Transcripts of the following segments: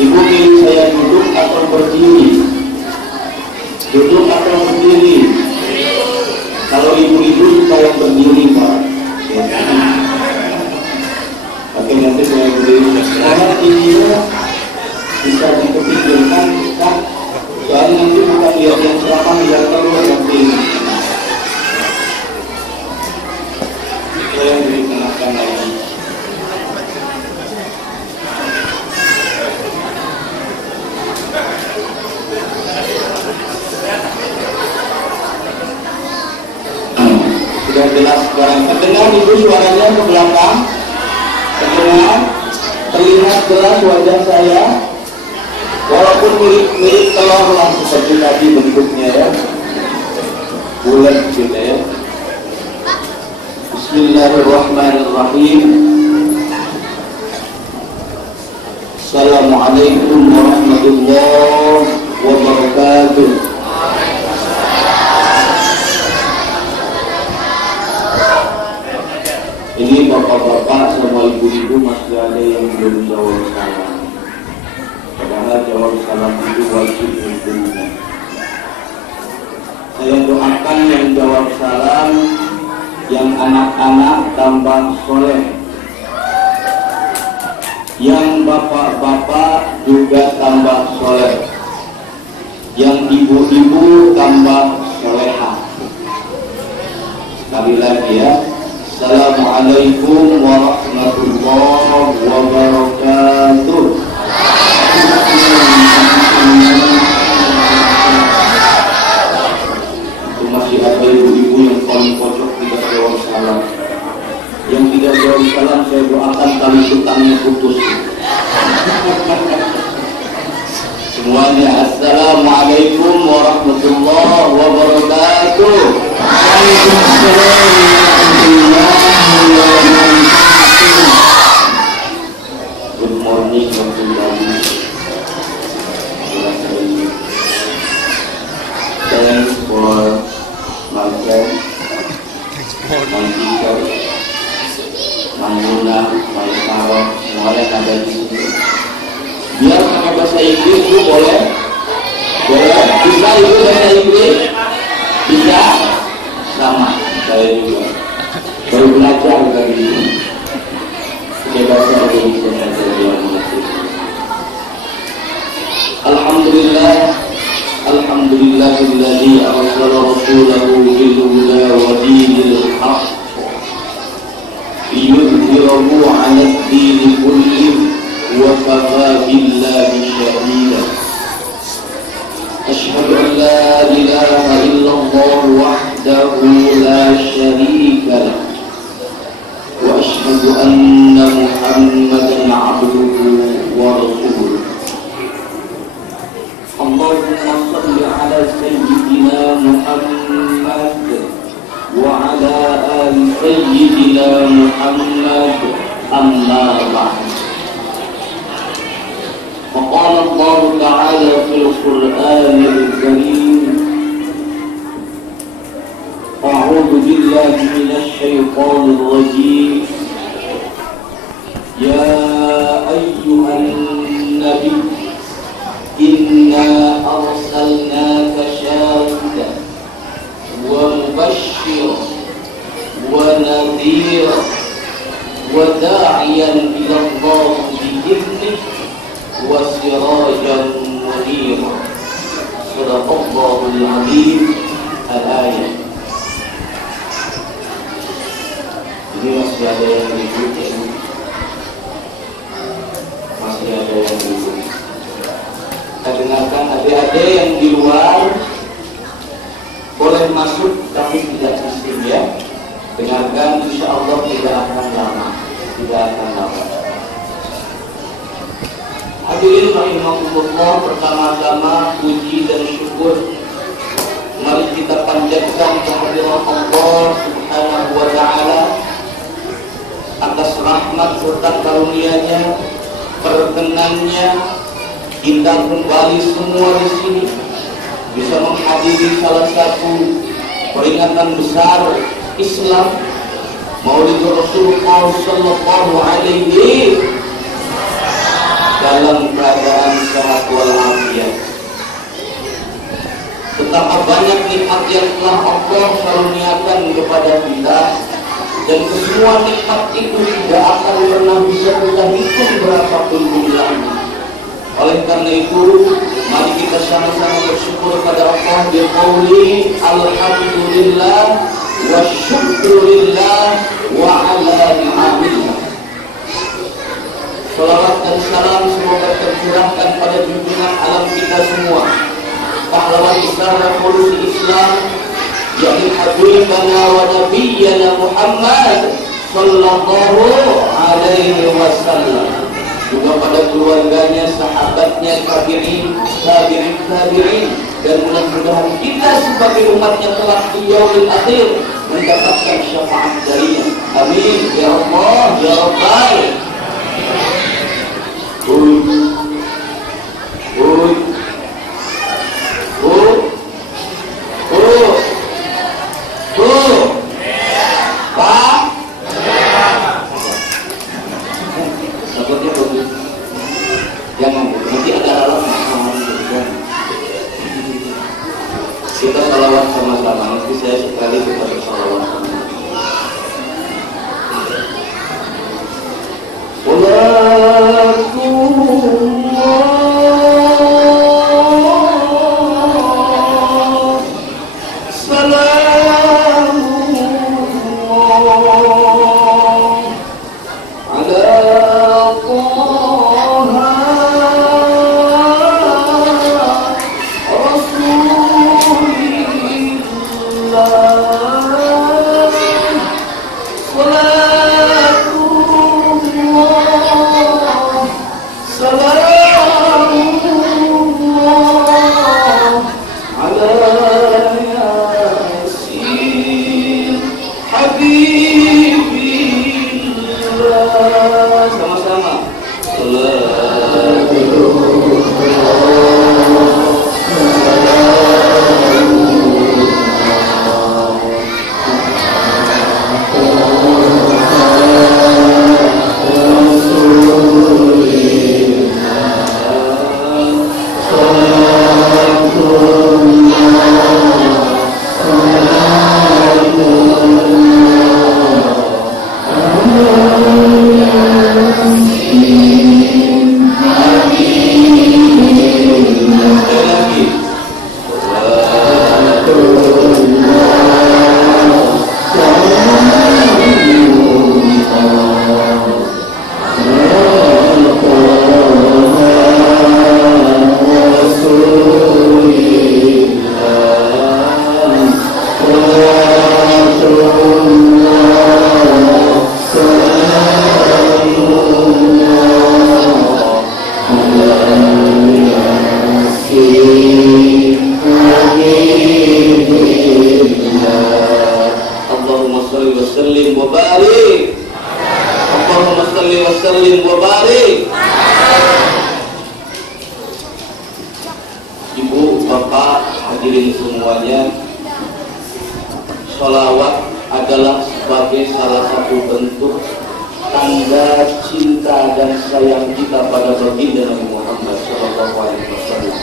Ibu pilih saya duduk atau berdiri? Duduk atau berdiri? Kalau ibu-ibu suka yang berdiri, Pak. Oke, nanti saya berdiri. Karena ini bisa dipikirkan, kan? Soalnya nanti bukan lihat yang selama yang lalu nanti. Saya dikenakan lagi. Sudah jelas sekarang. Terdengar ibu suaranya ke belakang? Terdengar? Terlihat jelas wajah saya? Walaupun mirip telur lah seperti tadi bentuknya ya, bulat gitu ya. Bismillahirrahmanirrahim. Assalamualaikum warahmatullahi wabarakatuh. Ini bapak-bapak sama ibu-ibu masih ada yang belum jawab salam. Padahal jawab salam itu wajib hukumnya. Saya doakan yang jawab salam, yang anak-anak tambah soleh, yang bapak-bapak juga tambah soleh, yang ibu-ibu tambah solehah. Sekali lagi ya. Assalamualaikum warahmatullahi wabarakatuh. Itu masih ada ibu-ibu yang paling pojok tidak jawab salam. Yang tidak jawab salam saya doakan tali tutangnya putus. Semuanya assalamualaikum warahmatullahi wabarakatuh. Waalaikumsalam. Good morning, everybody. Thanks for my friend, my teacher, my Muna, my Sarah, semuanya ada di sini. Biar pakai bahasa Inggris, Bu, boleh? Boleh? Bisa itu bahasa Inggris? Bisa? Sama, saya juga. Baru belajar dari ini. Pakai bahasa Indonesia saja yang mengerti. Alhamdulillah, alhamdulillahilladzi arsala rasulahu bil huda wa dinil haqq liyudhhirahu 'ala ad-din kullihi wa kafaa billahi shahida. Asyhadu an la ilaha illallah wahdahu la syarika lahu wa asyhadu anna Muhammadan 'abduhu wa rasuluhu. Allahumma shalli 'ala sayyidina Muhammad wa 'ala ali sayyidina Muhammad, amma ba'd. وقال الله تعالى في القرآن الكريم: أعوذ بالله من الشيطان الرجيم. يا أيها النبي إنا أرسلناك شاهدا ومبشرا ونذيرا وداعيا إلى الله بإذنه وسراجا منيرا. صدق الله العظيم. الآية. Ini masih ada yang ribut ya? Masih ada yang ribut. Kita dengarkan adik-adik yang di luar boleh masuk tapi tidak sistem ya. Dengarkan, insya Allah tidak akan lama. Tidak akan lama. Hadirin rahimahullah, pertama-tama puji dan syukur mari kita panjatkan kehadirat Allah Subhanahu wa taala atas rahmat serta karunia-Nya, perkenannya kita kembali semua di sini bisa menghadiri salah satu peringatan besar Islam, Maulid Rasulullah sallallahu alaihi dalam keadaan telah Allah karuniakan kepada kita, dan semua nikmat itu tidak akan pernah bisa kita hitung berapapun jumlahnya. Oleh karena itu, mari kita sama-sama bersyukur pada Allah biqauli alhamdulillah wa syukurillah wa ala ni'amillah. Salawat dan salam semoga tercurahkan pada junjungan alam kita semua, pahlawan besar revolusi Islam, yakni Habibana wa Nabiyyana Muhammad sallallahu alaihi wasallam, juga pada keluarganya, sahabatnya, tabi'in, dan mudah-mudahan kita sebagai umatnya telah di yaumil akhir mendapatkan syafaat darinya. Amin ya Allah ya Rabbal. Takutnya bagus. Jangan, nanti ada alat sama kita salawat sama-sama. Nanti saya sekali kita bersalawat sama-sama. Ibu, bapak, hadirin semuanya, sholawat adalah sebagai salah satu bentuk tanda cinta dan sayang kita pada baginda Nabi Muhammad SAW.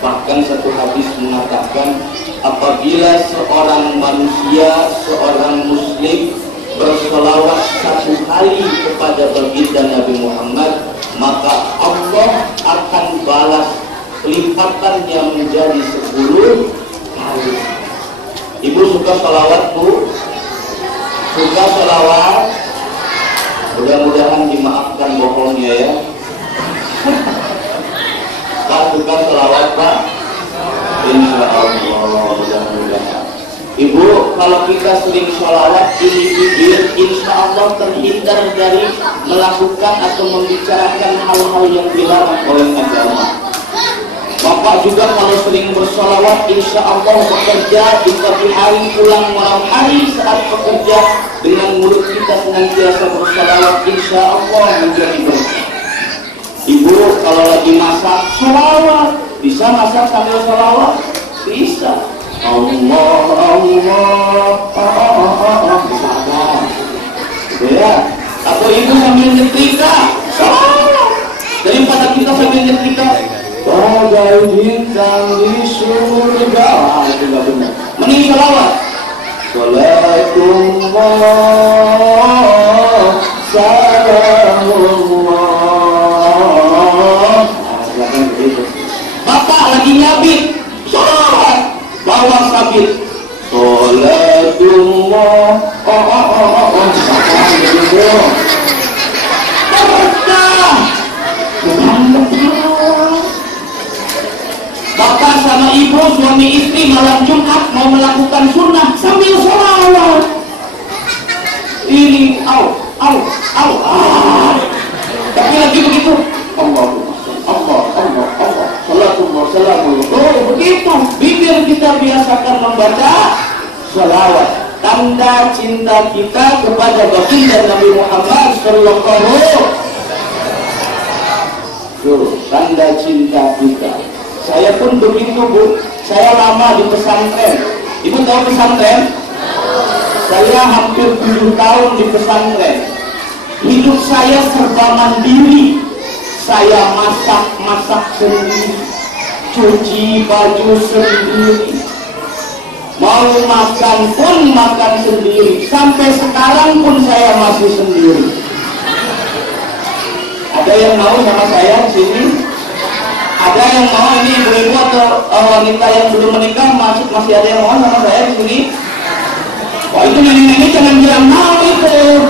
Bahkan satu hadis mengatakan, apabila seorang manusia, seorang muslim bersolawat satu kali kepada baginda Nabi Muhammad, maka Allah akan balas lipatannya menjadi 10 kali. Ibu suka sholawat, Bu? Suka sholawat? Mudah-mudahan dimaafkan bohongnya ya. Pak, suka sholawat, Pak? Insya Allah, mudah-mudahan. Ibu, kalau kita sering sholawat ini insya Allah terhindar dari melakukan atau membicarakan hal-hal yang dilarang oleh agama. Bapak juga kalau sering bersolawat, insya Allah bekerja di pagi hari, pulang malam hari saat bekerja, dengan mulut kita senantiasa bersolawat, insya Allah menjadi berkah. Ibu kalau lagi masak, solawat. Bisa masak sambil solawat? Bisa. Allah, ya. Atau ibu sambil nyetrika, solawat. Daripada kita sambil nyetrika, bagai bintang di surga, itu nggak benar. salawat. Salatullah salamullah. Bapak lagi nyabit salawat, bawa sabit. Salatullah Bapak sama ibu, suami istri malam Jumat mau melakukan sunnah sambil sholawat. Ini, tapi lagi begitu, Allah, salatullah. Oh begitu, bibir kita biasakan membaca sholawat. Tanda cinta kita kepada baginda Nabi Muhammad Sallallahu Alaihi Wasallam. Tanda cinta kita. Saya pun begitu, Bu. Saya lama di pesantren. Ibu tahu pesantren? Saya hampir 7 tahun di pesantren. Hidup saya serba mandiri. Saya masak sendiri, cuci baju sendiri, mau makan pun makan sendiri. Sampai sekarang pun saya masih sendiri. Ada yang mau sama saya di sini? Ada yang mau, ini ibu-ibu atau wanita yang belum menikah masih ada yang mau sama saya di sini? Wah itu nenek-nenek jangan bilang mau itu.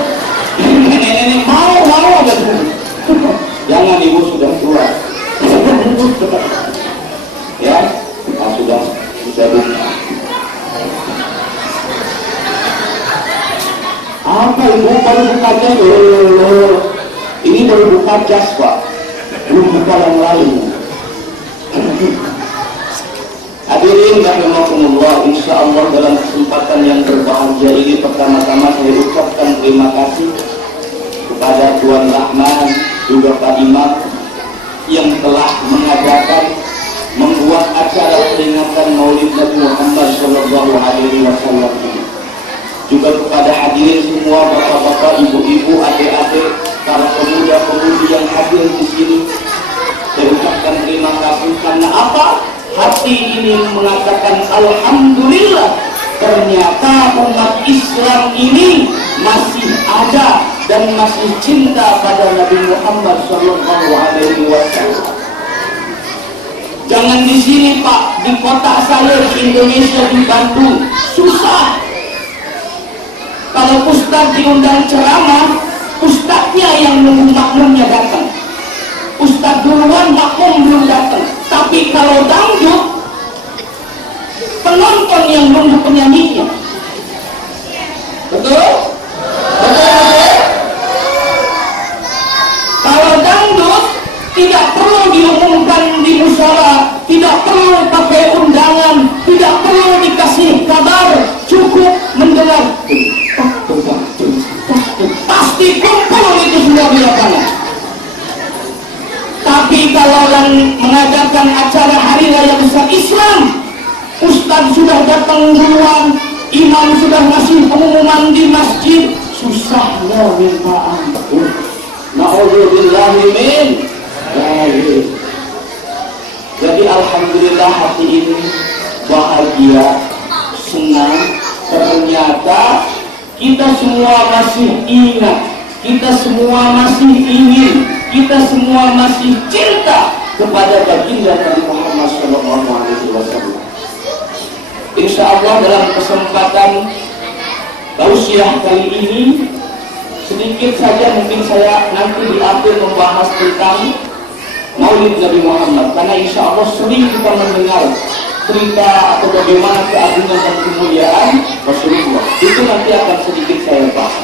Nenek-nenek mau gitu. Jangan, ibu sudah tua. Ya, sudah buka. Apa ibu baru buka jas? Ini baru buka jas, Pak. Belum buka yang lain. Hadirin rahimakumullah, insyaallah dalam kesempatan yang berbahagia ini pertama-tama saya ucapkan terima kasih kepada Tuan Rahman juga Pak Imam yang telah membuat acara peringatan Maulid Nabi Muhammad Sallallahu Alaihi Wasallam ini. Juga kepada hadirin semua, bapak-bapak, ibu-ibu, adik-adik, para pemuda-pemudi yang hadir di sini. Saya ucapkan terima kasih karena apa? Hati ini mengatakan alhamdulillah, ternyata umat Islam ini masih ada dan masih cinta pada Nabi Muhammad Sallallahu Alaihi Wasallam. Jangan di sini, Pak, di kota saya di Indonesia, di Bandung susah. Kalau ustadz diundang ceramah, ustadznya yang nunggu makmumnya datang. Ustadz duluan, makmum belum datang. Tapi kalau dangdut, penonton yang nunggu penyanyinya. Betul? Kalau dangdut tidak perlu diumumkan di musyawarah, tidak perlu pakai undangan, tidak perlu dikasih kabar, cukup mendengar. Pasti kumpul itu semua di lapangan. Tapi kalau mengadakan acara hari raya besar Islam, ustadz sudah datang duluan, imam sudah ngasih pengumuman di masjid, susahnya minta ampun. Na'udzubillahi min dzalik. Jadi alhamdulillah hati ini bahagia, senang. Ternyata kita semua masih ingat, kita semua masih ingin, kita semua masih cinta kepada baginda Nabi Muhammad Sallallahu Alaihi Wasallam. Insya Allah dalam kesempatan tausiah kali ini sedikit saja mungkin saya nanti di akhir membahas tentang Maulid Nabi Muhammad, karena insya Allah sering kita mendengar cerita atau bagaimana keagungan dan kemuliaan Rasulullah. Itu nanti akan sedikit saya bahas.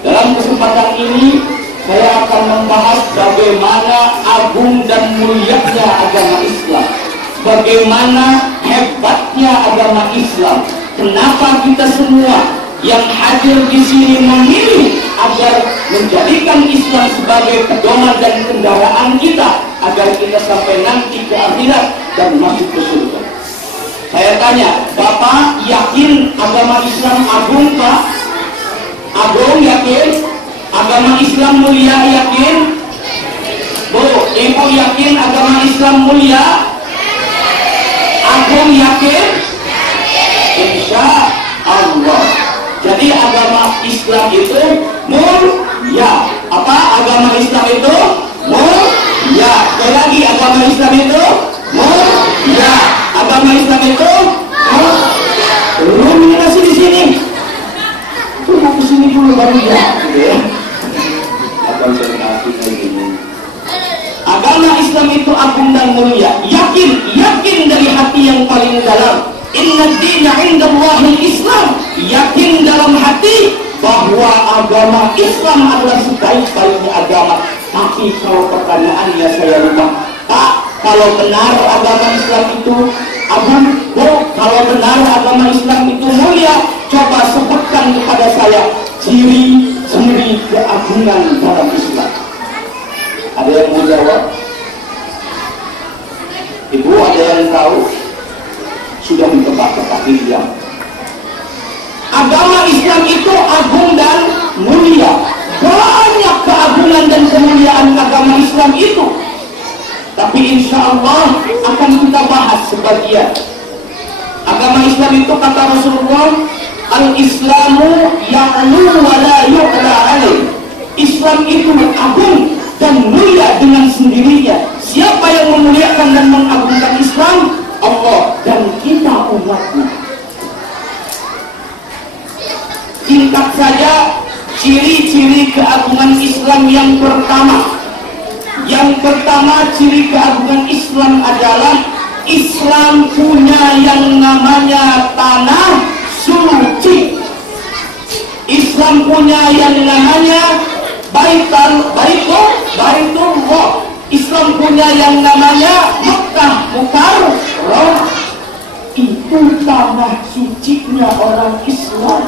Dalam kesempatan ini saya akan membahas bagaimana agung dan mulianya agama Islam, bagaimana hebatnya agama Islam. Kenapa kita semua yang hadir di sini memilih agar menjadikan Islam sebagai pedoman dan kendaraan kita agar kita sampai nanti ke akhirat dan masuk ke surga. Saya tanya, Bapak yakin agama Islam agung, Pak? Agung, yakin? Agama Islam mulia, yakin? Bu, Ibu yakin agama Islam mulia? Agung, yakin? Islam itu mulia. Apa agama Islam itu mulia? Sekali lagi, agama Islam itu mulia. Agama Islam itu dominasi di sini. Itu mau ke sini dulu baru ya. Konsentrasi kayak gini. Agama Islam itu agung dan mulia. Yakin dari hati yang paling dalam. Inna dina indallahil Islam. Yakin dalam hati bahwa agama Islam adalah sebaik-baiknya agama. Tapi kalau pertanyaannya saya lupa, Pak, kalau benar agama Islam itu agung, kalau benar agama Islam itu mulia, coba sebutkan kepada saya ciri-ciri keagungan dalam Islam. Ada yang mau jawab? Ibu ada yang tahu? Sudah ditebak-tebak diam. Agama Islam itu agung dan mulia. Banyak keagungan dan kemuliaan agama Islam itu. Tapi insya Allah akan kita bahas sebagian. Agama Islam itu kata Rasulullah, Al-Islamu ya'lu wa la yu'la alaih. Islam itu agung dan mulia dengan sendirinya. Siapa yang memuliakan dan mengagungkan Islam? Allah dan kita umatnya. Singkat saja, ciri-ciri keagungan Islam yang pertama. Yang pertama, ciri keagungan Islam adalah Islam punya yang namanya tanah suci. Islam punya yang namanya Baitullah. Islam punya yang namanya Mekah Mukarramah. Itu tanah sucinya orang Islam.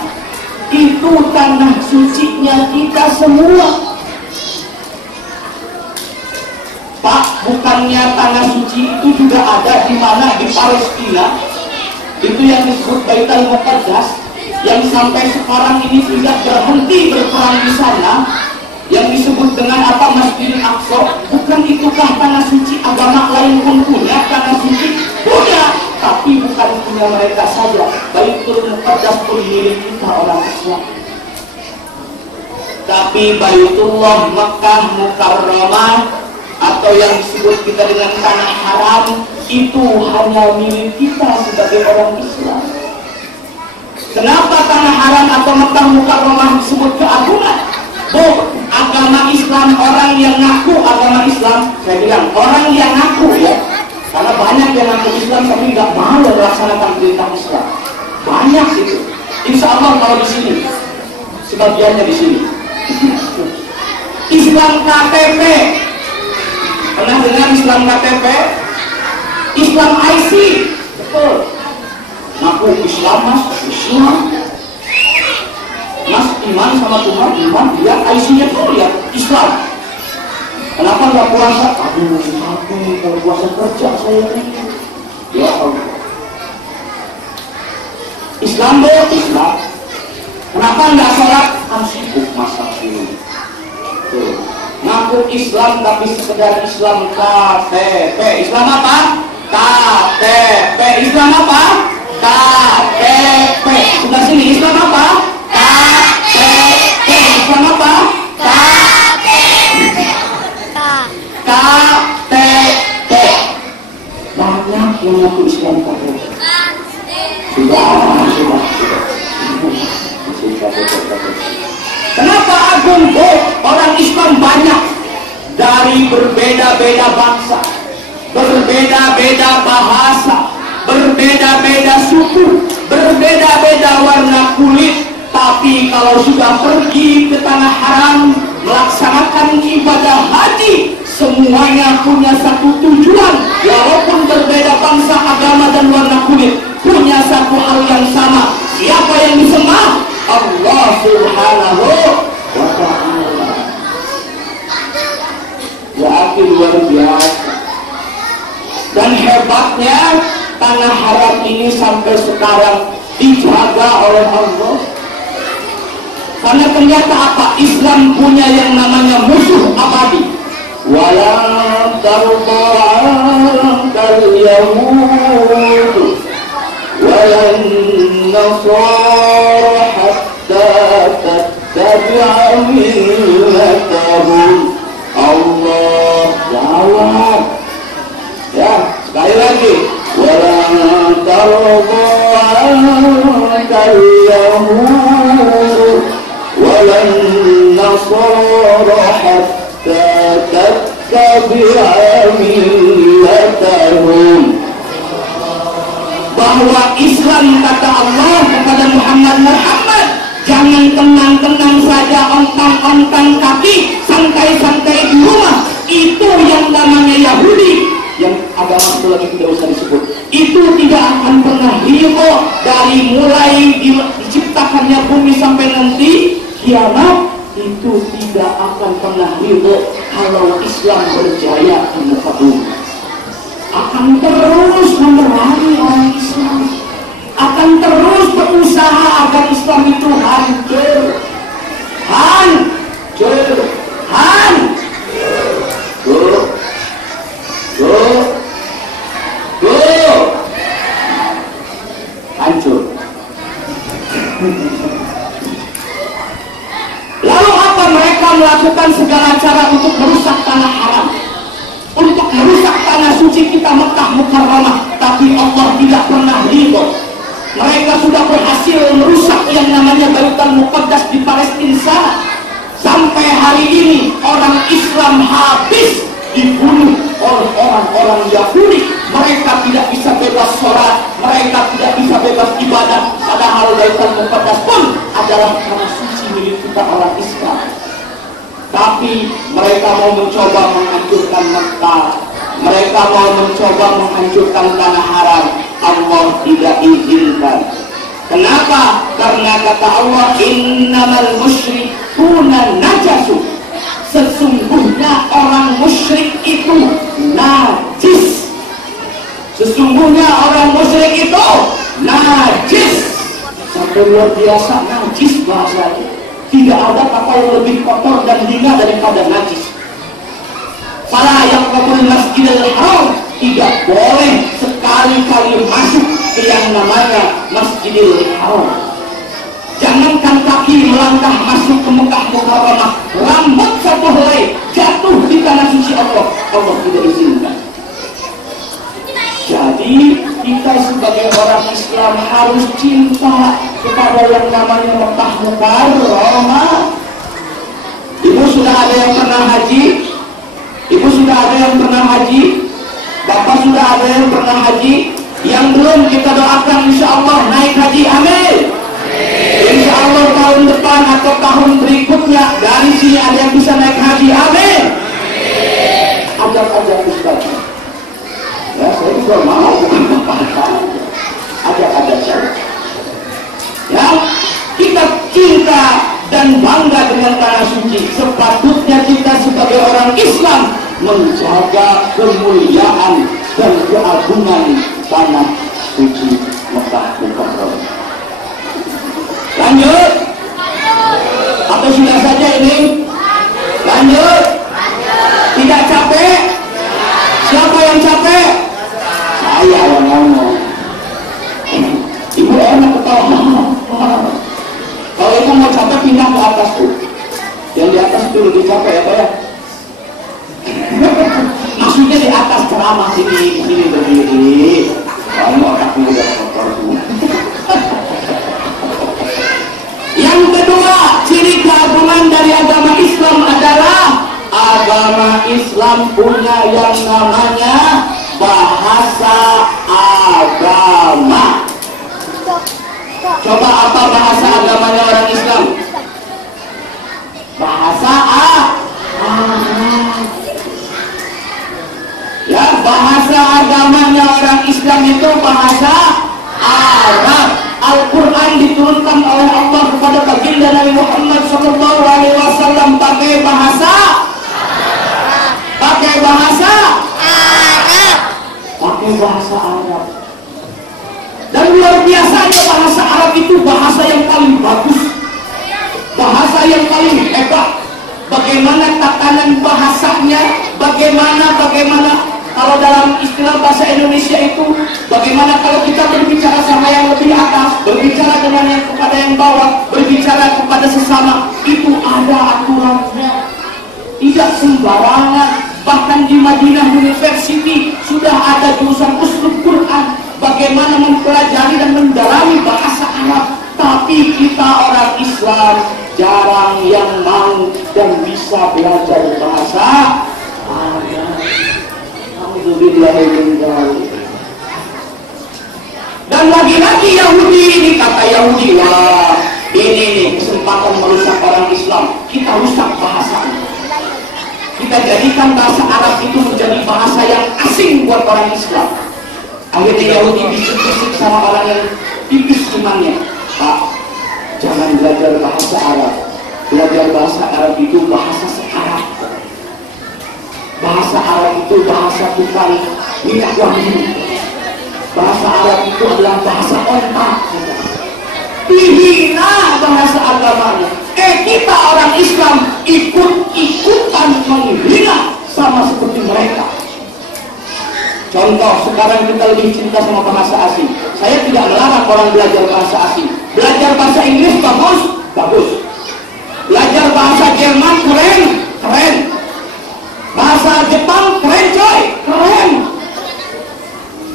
Itu tanah sucinya kita semua. Pak, bukannya tanah suci itu juga ada di mana? Di Palestina. Itu yang disebut Baitul Muqaddas, yang sampai sekarang ini tidak berhenti berperang di sana, yang disebut dengan apa? Masjidil Aqsa. Bukan itukah tanah suci? Agama lain pun punya tanah suci, punya, tapi bukan punya mereka saja. Baitul Muqaddas pun milik kita orang Islam. Tapi Baitullah Mekah Mukarramah atau yang disebut kita dengan tanah haram itu hanya milik kita sebagai orang Islam. Kenapa tanah haram atau Mekah Mukarramah disebut keagungan? Agama Islam, orang yang ngaku agama Islam, saya bilang orang yang ngaku ya, karena banyak yang ngaku Islam tapi nggak mau melaksanakan perintah Islam. Banyak itu. Insya Allah kalau di sini, sebagiannya di sini. Islam KTP. Pernah dengar Islam KTP? Islam IC. Betul. Ngaku Islam, Mas. Islam. Mas iman sama Tuhan, iman, dia IC-nya tuh ya Islam. Kenapa nggak puasa? Aduh, kalau puasa kerja saya ini. Ya Allah. Islam deh, Islam. Kenapa nggak sholat? Kan sibuk masak ini. Tuh. Ngaku Islam tapi sekedar Islam KTP. Islam apa? KTP. Islam apa? KTP. Sebelah sini Islam apa? KTP. Islam apa? KTP. Banyak yang ngaku Islam KTP. Sudah. Kenapa agung? Orang Islam banyak dari berbeda-beda bangsa, berbeda-beda bahasa, berbeda-beda suku, berbeda-beda warna kulit. Tapi kalau sudah pergi ke tanah haram melaksanakan ibadah haji, semuanya punya satu tujuan. Walaupun berbeda bangsa, agama dan warna kulit, punya satu hal yang sama. Siapa yang disembah? Allah Subhanahu wa ta'ala. Ya akhir luar biasa. Dan hebatnya tanah haram ini sampai sekarang dijaga oleh Allah. Karena ternyata apa? Islam punya yang namanya musuh abadi. Walam tarda ankal yahud walan nasara hatta millatahum. Allah jawab. Ya, sekali lagi. Walan tarda ankal yahud walan nasara hatta tattabi'a millatahum. Bahwa Islam, kata Allah kepada Muhammad, jangan tenang-tenang saja, ontang-ontang kaki, santai-santai di rumah. Itu yang namanya Yahudi, yang agama itu lagi tidak usah disebut. Itu tidak akan pernah ridho dari mulai diciptakannya bumi sampai nanti kiamat. Itu tidak akan pernah ridho kalau Islam berjaya di muka bumi. Akan terus memerangi orang Islam, akan terus berusaha agar Islam itu hancur, hancur, hancur, hancur. Lalu apa? Mereka melakukan segala cara untuk merusak tanah haram, untuk merusak tanah suci kita Mekah Mukarramah, tapi Allah tidak pernah ridho. Mereka sudah berhasil merusak yang namanya Baitul Muqaddas di Palestina sana. Sampai hari ini orang Islam habis dibunuh oleh orang-orang Yahudi. Mereka tidak bisa bebas sholat, mereka tidak bisa bebas ibadah, padahal Baitul Muqaddas pun adalah tanah suci milik kita orang Islam. Tapi mereka mau mencoba menghancurkan Mekah, mereka mau mencoba menghancurkan tanah haram. Allah tidak izinkan. Kenapa? Karena kata Allah, innamal musyrikuna najasu. Sesungguhnya orang musyrik itu najis. Sesungguhnya orang musyrik itu najis. Sampai luar biasa najis bahasanya. Tidak ada kata yang lebih kotor dan hina daripada najis. Fala yaqrabul masjidil haram, tidak boleh sekali-kali masuk ke yang namanya Masjidil Haram. Jangankan kaki melangkah masuk ke Mekah Mukarramah, rambut satu helai jatuh di tanah suci Allah, Allah tidak izinkan. Jadi kita sebagai orang Islam harus cinta kepada yang namanya Mekah Mukarramah. Ibu sudah ada yang pernah haji? Ibu sudah ada yang pernah haji? Bapak sudah ada yang pernah haji? Yang belum, kita doakan insya Allah naik haji, amin. Insya Allah tahun depan atau tahun berikutnya dari sini ada yang bisa naik haji, amin. Ajak-ajak Ustaz. Ya, saya juga mau, bukan apa-apa. Ajak-ajak saya. Ya, kita cinta dan bangga dengan tanah suci. Sepatutnya kita sebagai orang Islam menjaga kemuliaan dan keagungan tanah suci Mekah Mukarramah. Lanjut? Atau sudah saja ini? Lanjut? Tidak capek? Siapa yang capek? Saya yang ngomong. Ibu enak ketawa. Kalau ibu mau capek pindah ke atas tuh. Yang di atas itu lebih capek ya Pak ya? Maksudnya di atas ceramah sini berdiri. Kamu otakmu udah kotor semua. Yang kedua, ciri keagungan dari agama Islam adalah agama Islam punya yang namanya bahasa agama. Coba apa bahasa agamanya orang Islam? Bahasa ya, bahasa agamanya orang Islam itu bahasa Arab. Al-Quran diturunkan oleh Allah kepada baginda Nabi Muhammad SAW pakai bahasa Arab. Pakai bahasa Arab. Dan luar biasanya bahasa Arab itu bahasa yang paling bagus, bahasa yang paling hebat. Bagaimana tatanan bahasanya, bagaimana Kalau dalam istilah bahasa Indonesia itu, bagaimana kalau kita berbicara sama yang lebih atas, berbicara dengan yang kepada yang bawah, berbicara kepada sesama, itu ada aturannya. Tidak sembarangan. Bahkan di Madinah University sudah ada jurusan uslub Quran, bagaimana mempelajari dan mendalami bahasa Arab. Tapi kita orang Islam jarang yang mau dan bisa belajar bahasa Arab. Dan lagi-lagi Yahudi ini, kata Yahudi, wah ini kesempatan merusak orang Islam, kita rusak bahasa. Kita jadikan bahasa Arab itu menjadi bahasa yang asing buat orang Islam. Akhirnya Yahudi bisik-bisik sama orang yang tipis imannya, Pak, jangan belajar bahasa Arab. Belajar bahasa Arab itu bahasa sekarang. Bahasa Arab itu bahasa bukan minyak wangi. Bahasa Arab itu adalah bahasa ontak. Dihina bahasa agamanya. Kita orang Islam ikut-ikutan menghina sama seperti mereka. Contoh, sekarang kita lebih cinta sama bahasa asing. Saya tidak melarang orang belajar bahasa asing. Belajar bahasa Inggris bagus, bagus. Belajar bahasa Jerman keren, keren. Bahasa Jepang keren coy, keren.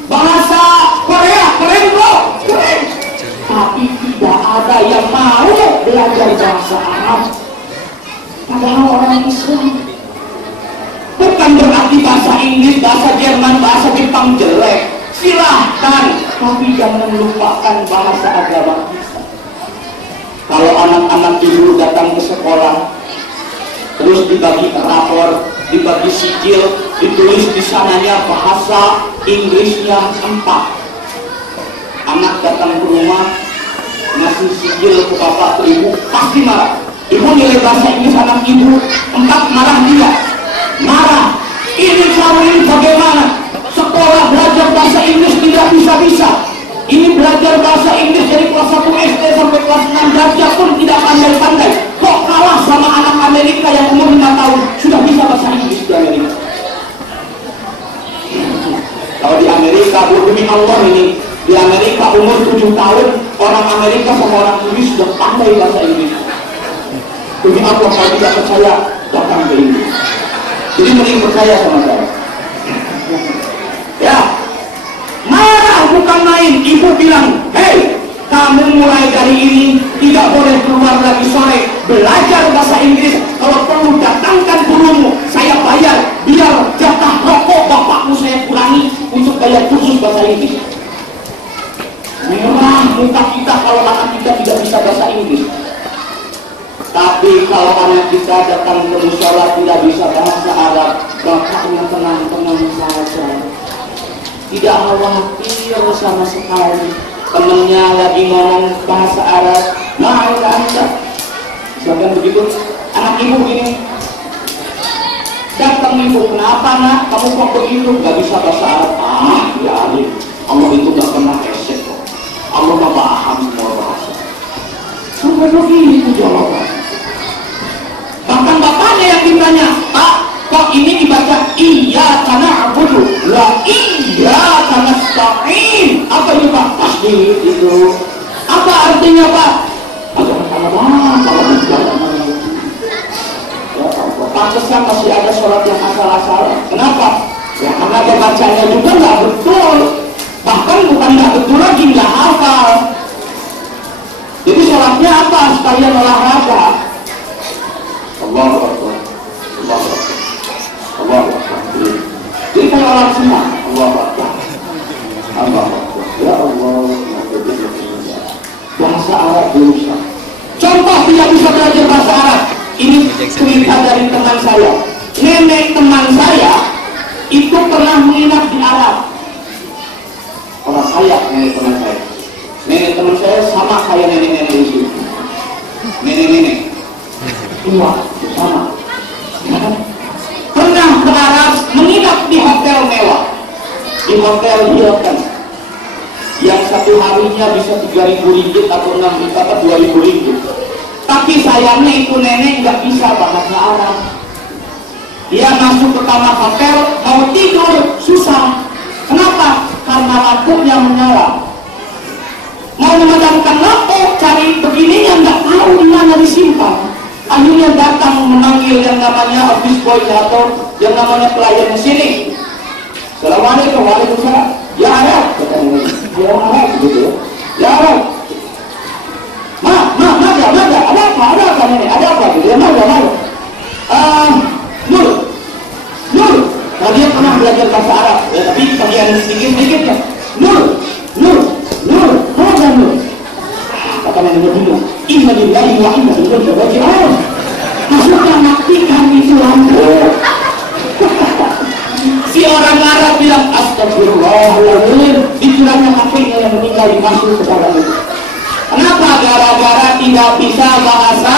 Bahasa Korea keren bro, keren. Tapi tidak ada yang mau belajar bahasa Arab. Padahal orang Islam. Bukan berarti bahasa Inggris, bahasa Jerman, bahasa Jepang jelek. Silahkan, tapi jangan lupakan bahasa agama kita. Kalau anak-anak ibu datang ke sekolah, terus dibagi rapor, dibagi sijil, ditulis di sananya bahasa Inggrisnya 4. Anak datang ke rumah, ngasih sijil ke bapak, ke ibu, pasti marah. Ibu nilai bahasa Inggris anak ibu 4, marah dia. Marah. Ini kamu ini bagaimana? Sekolah belajar bahasa Inggris tidak bisa-bisa. Ini belajar bahasa Inggris dari kelas 1 SD sampai kelas 6 darjah pun tidak pandai-pandai. Kok kalah sama anak Amerika yang umur 5 tahun sudah bisa bahasa Inggris di Amerika? Kalau di Amerika, demi Allah ini, di Amerika umur 7 tahun orang Amerika sama orang Inggris sudah pandai bahasa Inggris. Demi Allah, kalau tidak percaya datang ke Inggris. Jadi mending percaya sama saya. Ya, marah bukan main. Ibu bilang, hei, kamu mulai dari ini tidak boleh keluar lagi sore, belajar bahasa Inggris. Kalau perlu datangkan gurumu, saya bayar, biar jatah rokok bapakmu saya kurangi untuk bayar kursus bahasa Inggris. Merah muka kita kalau anak kita tidak bisa bahasa Inggris. Tapi kalau anak kita datang ke musyola tidak bisa bahasa Arab, bapaknya tenang-tenang saja, tidak khawatir sama sekali. Temennya lagi ngomong bahasa Arab, nah enggak ada. Misalkan begitu, anak ibu gini, datang ibu, kenapa nak? Kamu kok begitu? Gak bisa bahasa Arab. Ah, ya Allah itu gak pernah esek kok. Allah gak paham semua bahasa. Sampai begitu jawaban. Bahkan bapaknya yang ditanya, Pak, kok ini dibaca iya karena abudu, la iya karena nasta'in. Apa itu Pak? Pasti itu. Apa artinya Pak? Pantesan masih ada sholat yang asal-asalan. Kenapa? Ya karena dia bacanya juga nggak betul. Bahkan bukan nggak betul lagi, nggak hafal. Jadi sholatnya apa? Sekalian olahraga. Allahu Akbar, Allahu Akbar, Allahu Akbar. Jadi kalau orang semua, Allahu Akbar, Allahu Akbar. Ya Allah, bahasa Arab bisa. Contoh tidak bisa belajar bahasa Arab. Ini cerita dari teman saya. Nenek teman saya itu pernah menginap di Arab. Orang kaya nenek teman saya. Nenek teman saya sama kayak nenek-nenek di sini. Nenek-nenek. Iya, sama. Pernah ke Arab menginap di hotel mewah, di hotel Hilton, yang satu harinya bisa 3.000 ringgit atau 2.000 ringgit. Tapi sayangnya itu nenek nggak bisa bahasa Arab. Dia masuk ke kamar hotel, mau tidur, datang memanggil yang namanya office boy atau yang namanya pelayan di sini. Assalamualaikum, waalaikumsalam. Ya Arab, katanya. Ya Arab, begitu. Ya Arab. Ada apa ini? Ada apa? Gitu ya, Nur. Nah, dia pernah belajar bahasa Arab, ya, tapi bagian sedikit ya. Nur. Kata Nabi Muhammad, inna lillahi wa inna ilaihi raji'un. Maksudnya matikan itu lampu. Si orang Arab bilang astagfirullahaladzim, dicurahnya apinya yang meninggal dimasuk ke dalam itu. Kenapa? Gara-gara tidak bisa bahasa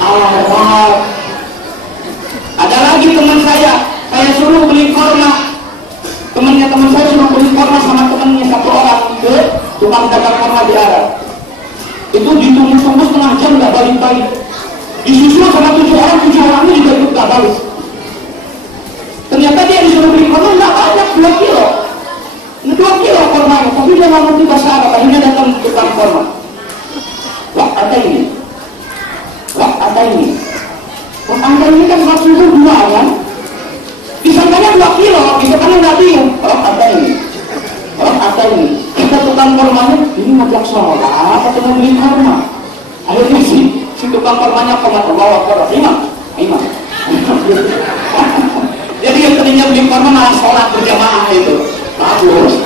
Arab. Ada lagi teman saya suruh beli korma. Teman saya suruh beli korma sama temannya satu orang ke tukang dagang korma di Arab. Itu ditunggu-tunggu setengah jam nggak balik-balik. Disusul sama 7 orangnya juga ikut nggak balik. Ternyata dia disuruh beli korma nggak banyak, 2 kilo. 2 kilo kormanya, tapi dia nggak ngerti bahasa Arab. Akhirnya datang ke tukang korma. Wah, ada ini. Anda ini kan maksudnya 2 kan? Disangkanya 2 kilo, disangkanya nggak bingung. Ada ini. Kita tukang kormanya, ini ngajak sholat, atau mau beli korma. Akhirnya si tukang kormanya komat Allah, imam. Jadi yang tadinya beli korma malah sholat berjamaah itu. Bagus.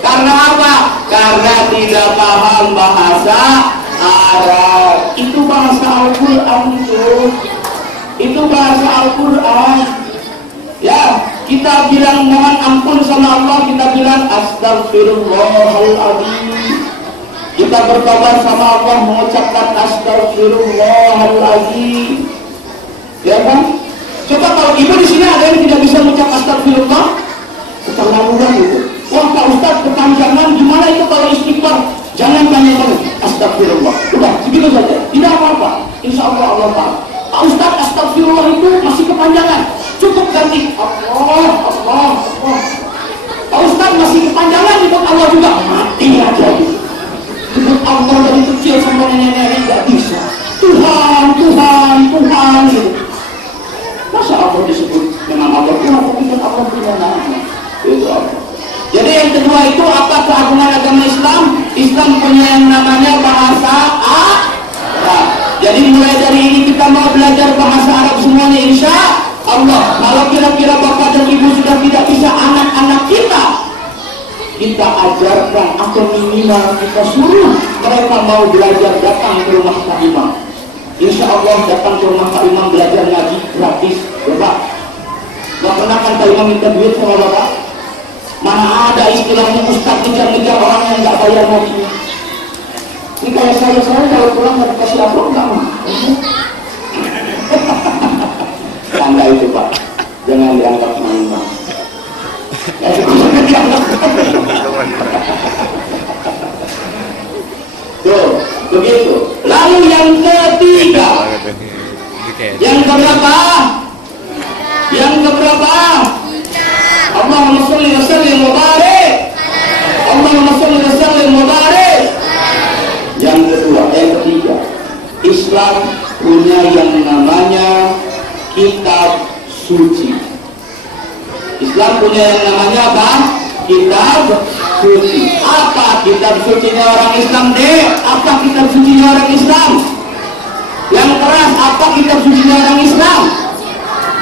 Karena apa? Karena tidak paham bahasa Arab. Itu bahasa Al-Quran itu bahasa Al-Quran. Ya, kita bilang mohon ampun sama Allah, kita bilang astagfirullahaladzim. Kita bertobat sama Allah mengucapkan astagfirullahaladzim. Ya kan? Coba kalau ibu di sini ada yang tidak bisa mengucap astagfirullah, keterlaluan itu. Wah, Pak Ustaz kepanjangan, gimana itu kalau istighfar? Jangan panjang-panjang. Astagfirullah. Udah, segitu saja. Tidak apa-apa. Insya Allah Allah Ta'ala. Pak Ustaz, astagfirullah itu masih kepanjangan. Cukup ganti Allah. Pak Ustaz masih kepanjangan, ikut Allah juga. Mati aja. Ikut Allah dari kecil sampai nenek-nenek nggak bisa. Tuhan gitu. Masa Allah disebut dengan Allah? Kenapa bikin Allah punya nama? Itu apa? Jadi yang kedua itu apa keagungan agama Islam? Islam punya yang namanya bahasa Arab. Jadi mulai dari ini kita mau belajar bahasa Arab semuanya insya Allah. Kalau kira-kira bapak dan ibu sudah tidak bisa, anak-anak kita ajarkan atau minimal kita suruh mereka mau belajar datang ke rumah Pak Imam. Insya Allah datang ke rumah Pak Imam belajar ngaji gratis. Bapak, gak pernah kan Pak Imam minta duit sama bapak? Mana ada istilahnya ustaz ngejar-ngejar orang yang nggak bayar ngaji. Ini kayak saya kalau pulang nggak dikasih apa nggak mah. Anda itu Pak, jangan dianggap main-main. Tuh, begitu. Lalu yang ketiga, yang keberapa? Allahumma sholli wa sallim wa barik. Yang ketiga, Islam punya yang namanya kitab suci. Islam punya yang namanya apa? Kitab suci. Apa kitab sucinya orang Islam deh? Apa kitab sucinya orang Islam? Yang keras, apa kitab sucinya orang Islam?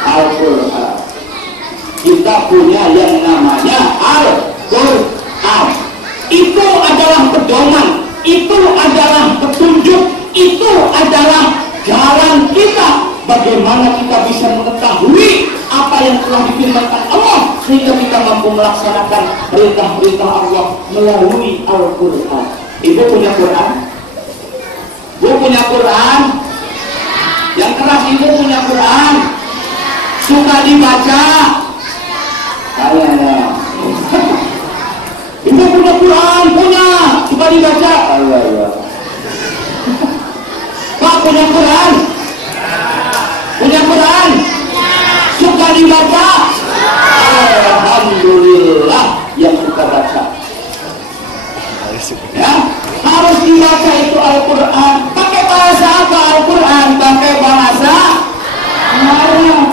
Al-Quran. Kita punya yang namanya Al-Quran. Itu adalah pedoman, itu adalah petunjuk, itu adalah jalan kita bagaimana kita bisa mengetahui apa yang telah difirmankan Allah sehingga kita mampu melaksanakan perintah-perintah Allah melalui Al-Quran. Ibu punya Quran? Bu punya Quran? Yang keras, ibu punya Quran? Suka dibaca? Kayaknya. Ibu punya Quran? Punya. Suka dibaca? Allah. Pak punya Quran? Punya Quran? Suka dibaca? Alhamdulillah yang suka baca. Ya, harus dibaca itu Al-Quran. Pakai bahasa apa Al-Quran? Pakai bahasa Arab.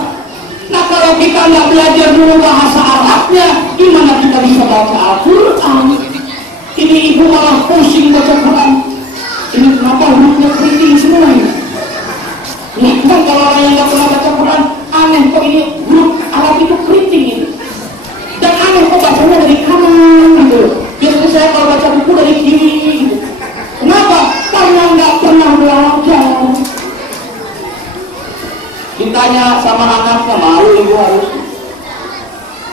Nah kalau kita nggak belajar dulu bahasa Arabnya, gimana kita bisa baca Al-Quran? Ini ibu malah pusing baca Quran. Ini kenapa hurufnya keriting semua ini? Nah kan kalau orang yang nggak pernah baca Quran, aneh kok ini huruf Arab itu keriting ini. Dan aneh kok bacanya dari kanan gitu. Biasanya saya kalau baca buku dari kiri gitu. Kenapa? Karena nggak pernah belajar. Ditanya sama anaknya, malu ibu harus.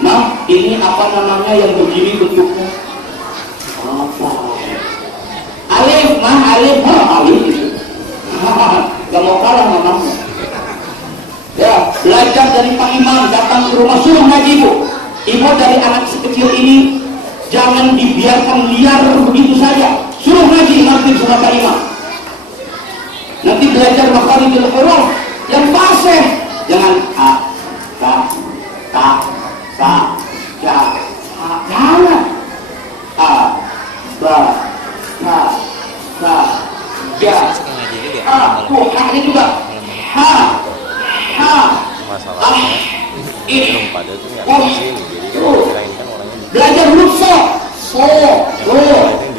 Nah, ini apa namanya yang begini bentuknya? Apa? Alif, mah alif, alif itu. Gak mau kalah namanya. Ya, belajar dari Pak Imam, datang ke rumah, suruh ngaji bu. Ibu dari anak sekecil ini jangan dibiarkan liar begitu saja. Suruh ngaji nanti sama Pak Imam. Nanti belajar makharijul huruf yang fasih. Jangan a, ka, ta, sa, ja, ha. Jangan a, ba, ka, sa, ja, a. Tuh haknya juga ha, ha. Masalahnya belum pada tuh nggak di sini, jadi kan kirain kan orangnya belajar huruf so,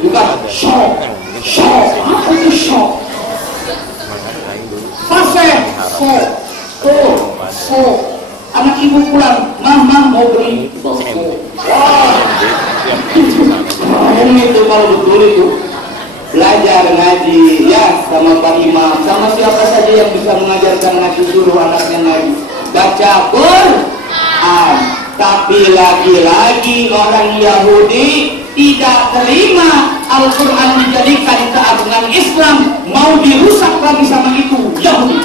bukan so, apa itu so? Fase, so, anak ibu pulang, mah mau beli so. Wah, itu kalau betul itu belajar ngaji ya sama Pak Imam, sama siapa saja yang bisa mengajarkan ngaji, suruh anaknya ngaji, baca Quran. Tapi lagi-lagi orang Yahudi tidak terima Al-Quran dijadikan keagungan Islam, mau dirusak lagi sama itu Yahudi.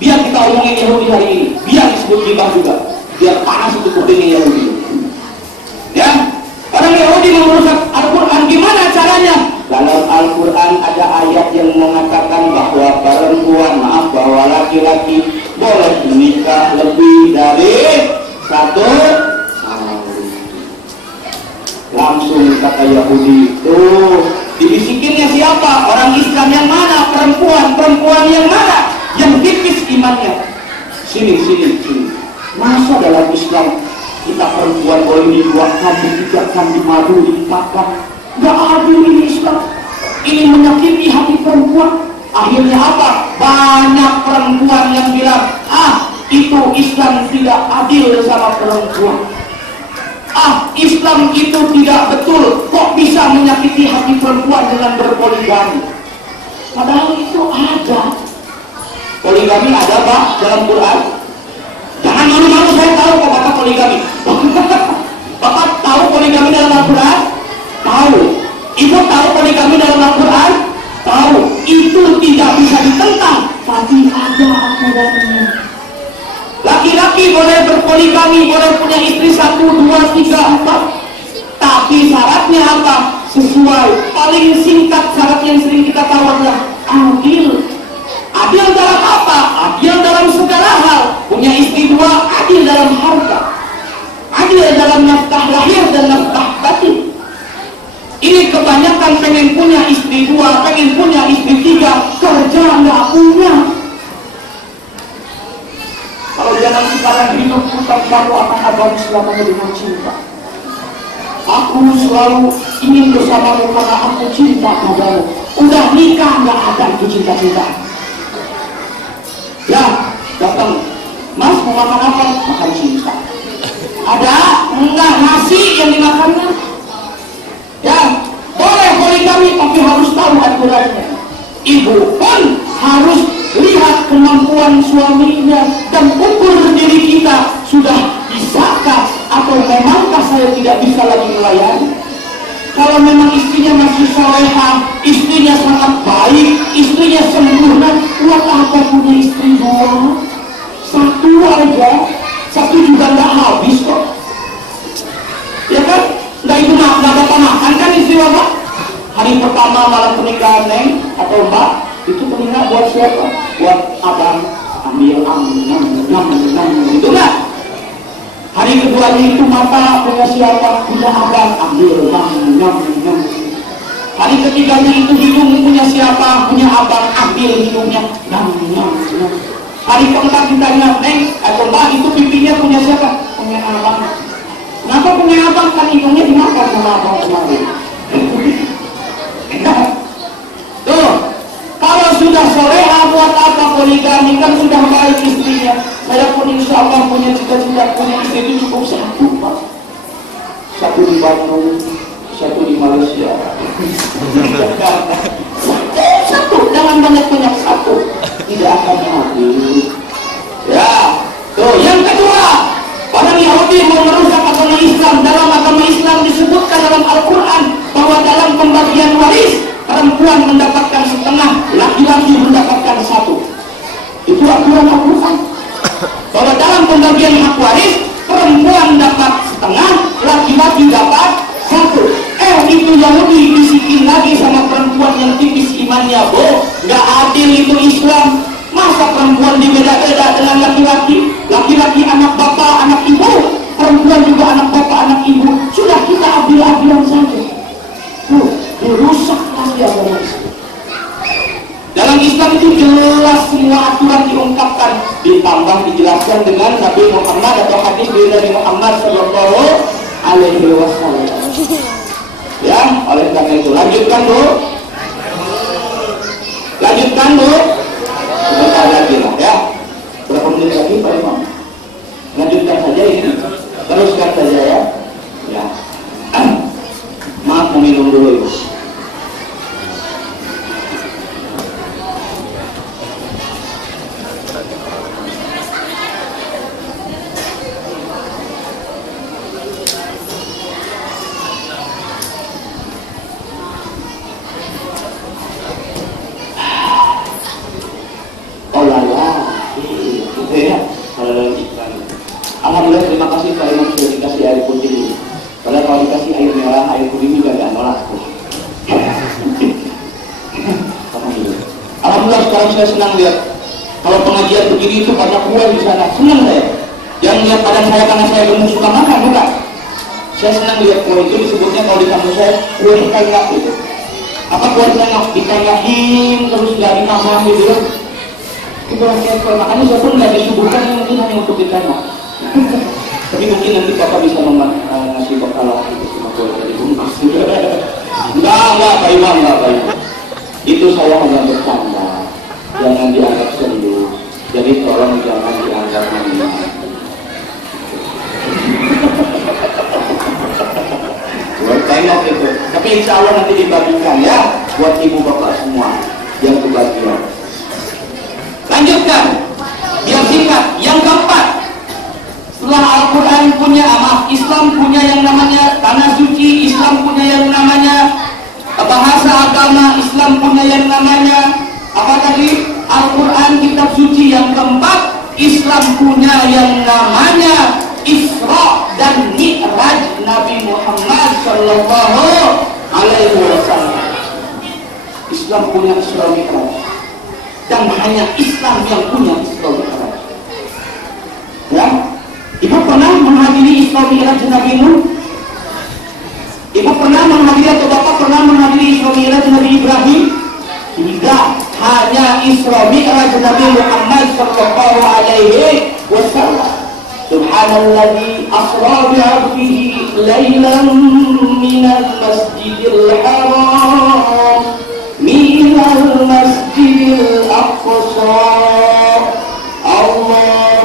Biar kita omongin Yahudi hari ini, biar disebut ghibah juga, biar panas itu kupingnya Yahudi. Ya, orang Yahudi mau merusak Al-Quran, gimana caranya? Dalam Al-Quran ada ayat yang mengatakan bahwa bahwa laki-laki boleh menikah lebih dari satu kali. Langsung kata Yahudi, tuh dibisikinnya siapa? Orang Islam yang mana? Perempuan yang mana? Yang tipis imannya. Sini. Masa dalam Islam kita perempuan boleh diduakan, ditigakan, dimadu, dimakan? Gak adil ini Islam. Ini menyakiti hati perempuan. Akhirnya apa? Banyak perempuan yang bilang, itu Islam tidak adil sama perempuan. Islam itu tidak betul. Kok bisa menyakiti hati perempuan dengan berpoligami? Padahal itu ada. Poligami ada Pak dalam Quran. Jangan malu-malu, saya tahu kok Bapak poligami. Bapak tahu poligami dalam Al-Quran? Tahu. Ibu tahu poligami dalam Al-Quran? Tahu. Itu tidak bisa ditentang, tapi ada aturannya. Laki-laki boleh berpoligami, boleh punya istri 1, 2, 3, 4. Tapi syaratnya apa? Sesuai. Paling singkat syarat yang sering kita tahu adalah adil. Adil dalam apa? Adil dalam segala hal. Punya istri 2, adil dalam harta. Adil dalam nafkah lahir dan nafkah batin. Ini kebanyakan pengen punya istri 2, pengen punya istri 3, kerja nggak punya. Kalau jangan sekarang hidup putar baru akan abadi selamanya dengan cinta. Aku selalu ingin bersamamu karena aku cinta padamu. Udah nikah nggak ada itu cinta-cinta. Ya, datang, Mas mau makan apa? Makan cinta. Ada? Enggak, nasi yang dimakannya. Ya, boleh poligami tapi harus tahu aturannya. Ibu pun harus lihat kemampuan suaminya dan ukur diri kita, sudah bisakah atau memangkah saya tidak bisa lagi melayani. Kalau memang istrinya masih salehah, istrinya sangat baik, istrinya sempurna, buat apa punya istri 2? 1 aja, 1 juga nggak habis kok. Ya kan? Nggak itu nggak dapat makan kan istri Bapak? Hari pertama malam pernikahan Neng atau Mbak, itu pernikahan buat siapa? Buat abang, ambil itu nggak? Hari keduanya itu mata punya siapa? Punya abang, ambil Hari ketiganya itu hidung punya siapa? Punya abang, ambil hidungnya. Hari keempat ditanya, Neng, atau Mbak, itu pipinya punya siapa? Punya abang. Kenapa punya abang? Kan hidungnya dimakan sama abang kemarin. Tuh, kalau sudah soleha buat apa poligami? Kan sudah baik istrinya. Saya pun insya Allah punya cita-cita punya istri itu cukup satu, Pak. Satu di Bandung, satu di Malaysia. Satu, jangan banyak-banyak, satu. Tidak akan habis. Ya, tuh yang kedua, orang Yahudi mau merusak agama Islam. Dalam agama Islam disebutkan dalam Al-Quran bahwa dalam pembagian waris perempuan mendapatkan setengah, laki-laki mendapatkan satu. Itu aturan Al-Quran. Bahwa dalam pembagian hak waris perempuan dapat setengah, laki-laki dapat satu. Itu Yahudi bisikin lagi sama perempuan yang tipis imannya, nggak adil itu Islam. Masa perempuan dibeda-beda dengan laki-laki? Laki-laki anak bapak, anak ibu, perempuan juga anak bapak, anak ibu. Sudah kita adil-adilan saja. Tuh, dirusak lagi agama Islam. Dalam Islam itu jelas semua aturan diungkapkan, ditambah dijelaskan dengan Nabi Muhammad atau hadis dari Nabi Muhammad Sallallahu Alaihi Wasallam. Ya, oleh karena itu lanjutkan Bu. Lanjutkan Bu. Sebentar lagi lah ya. Berapa menit lagi Pak Imam? Lanjutkan saja ini. Teruskan saja ya. Ya. Maaf, mau minum dulu Ibu. Alhamdulillah, terima kasih Pak Imam sudah dikasih air putih. Padahal kalau dikasih air merah, air putih juga nggak nolak. Alhamdulillah sekarang saya senang lihat kalau pengajian begini itu banyak kue di sana. Senang saya. Yang lihat badan saya karena saya gemuk suka makan, bukan? Saya senang lihat kue itu, disebutnya kalau di kampung saya kue tengah itu. Apa kue tengah? Ditengahin terus nggak ditambah gitu ya. Itu kue, makanya saya pun nggak disuguhkan mungkin hanya untuk ditengah. Tapi mungkin nanti Bapak bisa ngasih bekal itu sama kue tadi bungkus. Enggak Pak Imam, enggak Pak Imam. Itu saya hanya bercanda, jangan dianggap serius. Jadi tolong jangan dianggap main. Buat tengok itu. Tapi insya Allah nanti dibagikan ya buat ibu bapak semua yang kebagian. Lanjutkan, biar singkat. Yang keempat, setelah Al-Quran punya, Islam punya yang namanya tanah suci, Islam punya yang namanya bahasa agama, Islam punya yang namanya apa tadi? Al-Quran, kitab suci. Yang keempat, Islam punya yang namanya Isra dan Mi'raj Nabi Muhammad Sallallahu Alaihi Wasallam. Islam punya Isra Mi'raj, dan hanya Islam yang punya Isra Mi'raj. Ya, Ibu pernah menghadiri Isra Mi'raj Nabi Nuh? Ibu pernah menghadiri atau Bapak pernah menghadiri Isra Mi'raj Nabi Ibrahim? Tidak, hanya Isra Mi'raj Nabi Muhammad Sallallahu Alaihi Wasallam. Subhanalladzi asra bi'abdihi laylan minal masjidil haram minal masjidil aqsa. Allah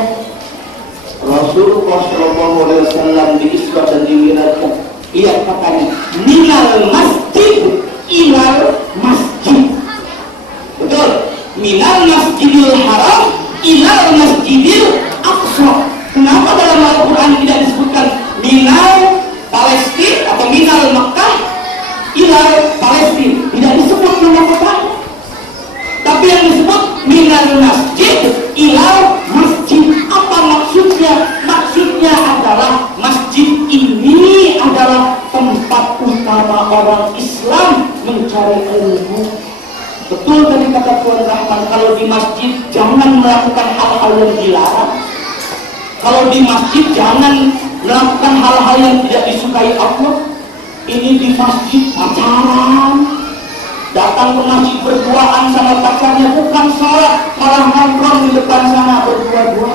Rasulullah Shallallahu Alaihi Wasallam di Isra dan di Mi'rajkan, ia katanya minal masjid ilal masjid. Betul, minal masjidil haram ilal masjidil aqsa. Kenapa dalam Al-Quran tidak disebutkan minal Palestina atau minal Makkah ilal Palestina? Tidak disebut nama kotanya, tapi yang disebut minal masjid ilal masjid. Apa maksudnya? Maksudnya adalah masjid ini adalah tempat utama orang Islam mencari ilmu. Betul tadi kata Tuan Rahman, kalau di masjid jangan melakukan hal-hal yang dilarang. Kalau di masjid jangan melakukan hal-hal yang tidak disukai Allah. Ini di masjid pacaran, datang ke masjid berduaan sama pacarnya, bukan sholat, malah nongkrong di depan sana berdua-dua.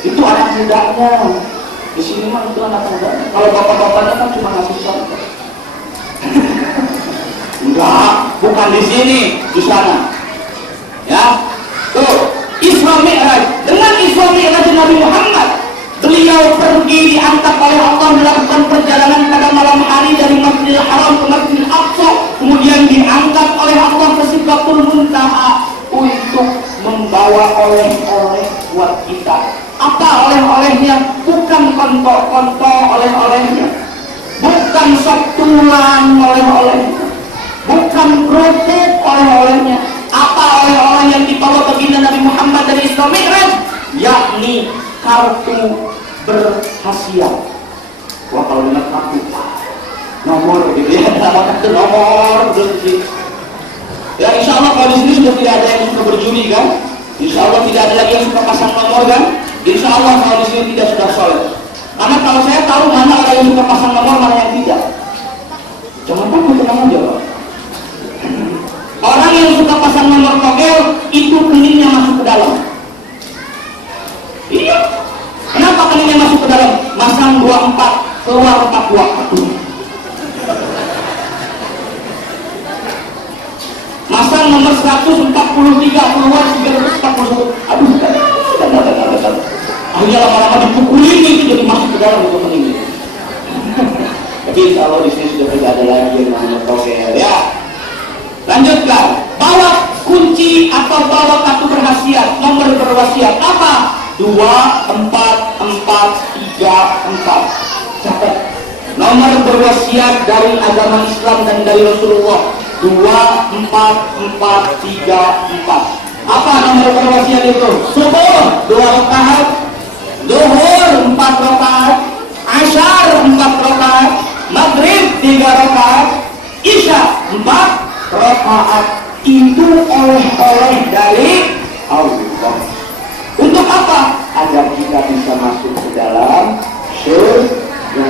Itu anak mudanya. Di sini mah itu anak mudanya. Kalau bapak-bapaknya kan cuma ngasih contoh. Enggak, bukan di sini, di sana. Ya, tuh Isra Mi'raj. Dengan Isra Mi'raj Nabi Muhammad, beliau pergi diangkat oleh Allah melakukan perjalanan pada malam hari dari Masjidil Haram ke Masjidil Aqsa, kemudian diangkat oleh Allah ke Sidratul Muntaha untuk membawa oleh-oleh buat kita. Apa oleh-olehnya? Bukan kontol-kontol oleh-olehnya, bukan sop tulang oleh-olehnya, bukan kerupuk oleh-olehnya. Apa oleh-oleh yang dibawa baginda Nabi Muhammad dari Isra Mi'raj? Yakni kartu berhasiat. Wah, kalau dengar kartu nomor gitu ya, nama kartu nomor terus gitu. Ya insya Allah kalau di sini sudah tidak ada yang suka berjudi kan? Insya Allah tidak ada lagi yang suka pasang nomor kan? Insya Allah kalau di sini tidak sudah soleh. Karena kalau saya tahu mana orang yang suka pasang nomor, mana yang tidak. Jangan takut, tenang aja Pak. Orang yang suka pasang nomor togel itu keningnya masuk ke dalam. Iya. Kenapa keningnya masuk ke dalam? Masang 24, keluar 42. Masang nomor 143, keluar 341. Aduh, akhirnya lama-lama dipukulin itu jadi masuk ke dalam itu keningnya. Tapi insya Allah di sini sudah tidak ada lagi yang namanya togel ya. Lanjutkan, bawa kunci atau bawa kartu berhasiat, nomor berwasiat apa? 2, 4, 4, 3, 4. Catat. Nomor berwasiat dari agama Islam dan dari Rasulullah 2, 4, 4, 3, 4. Apa nomor berwasiat itu? Subuh 2 rakaat, zuhur 4 rakaat, asyar 4 rakaat, maghrib 3 rakaat, isya 4 rakaat. Itu oleh-oleh dari Allah. Untuk apa? Agar kita bisa masuk ke dalam surga.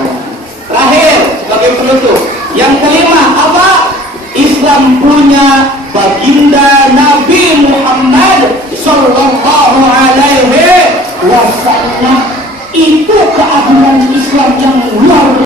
Terakhir sebagai penutup, yang kelima apa? Islam punya baginda Nabi Muhammad sallallahu alaihi wasallam. Itu keagungan Islam yang luar biasa.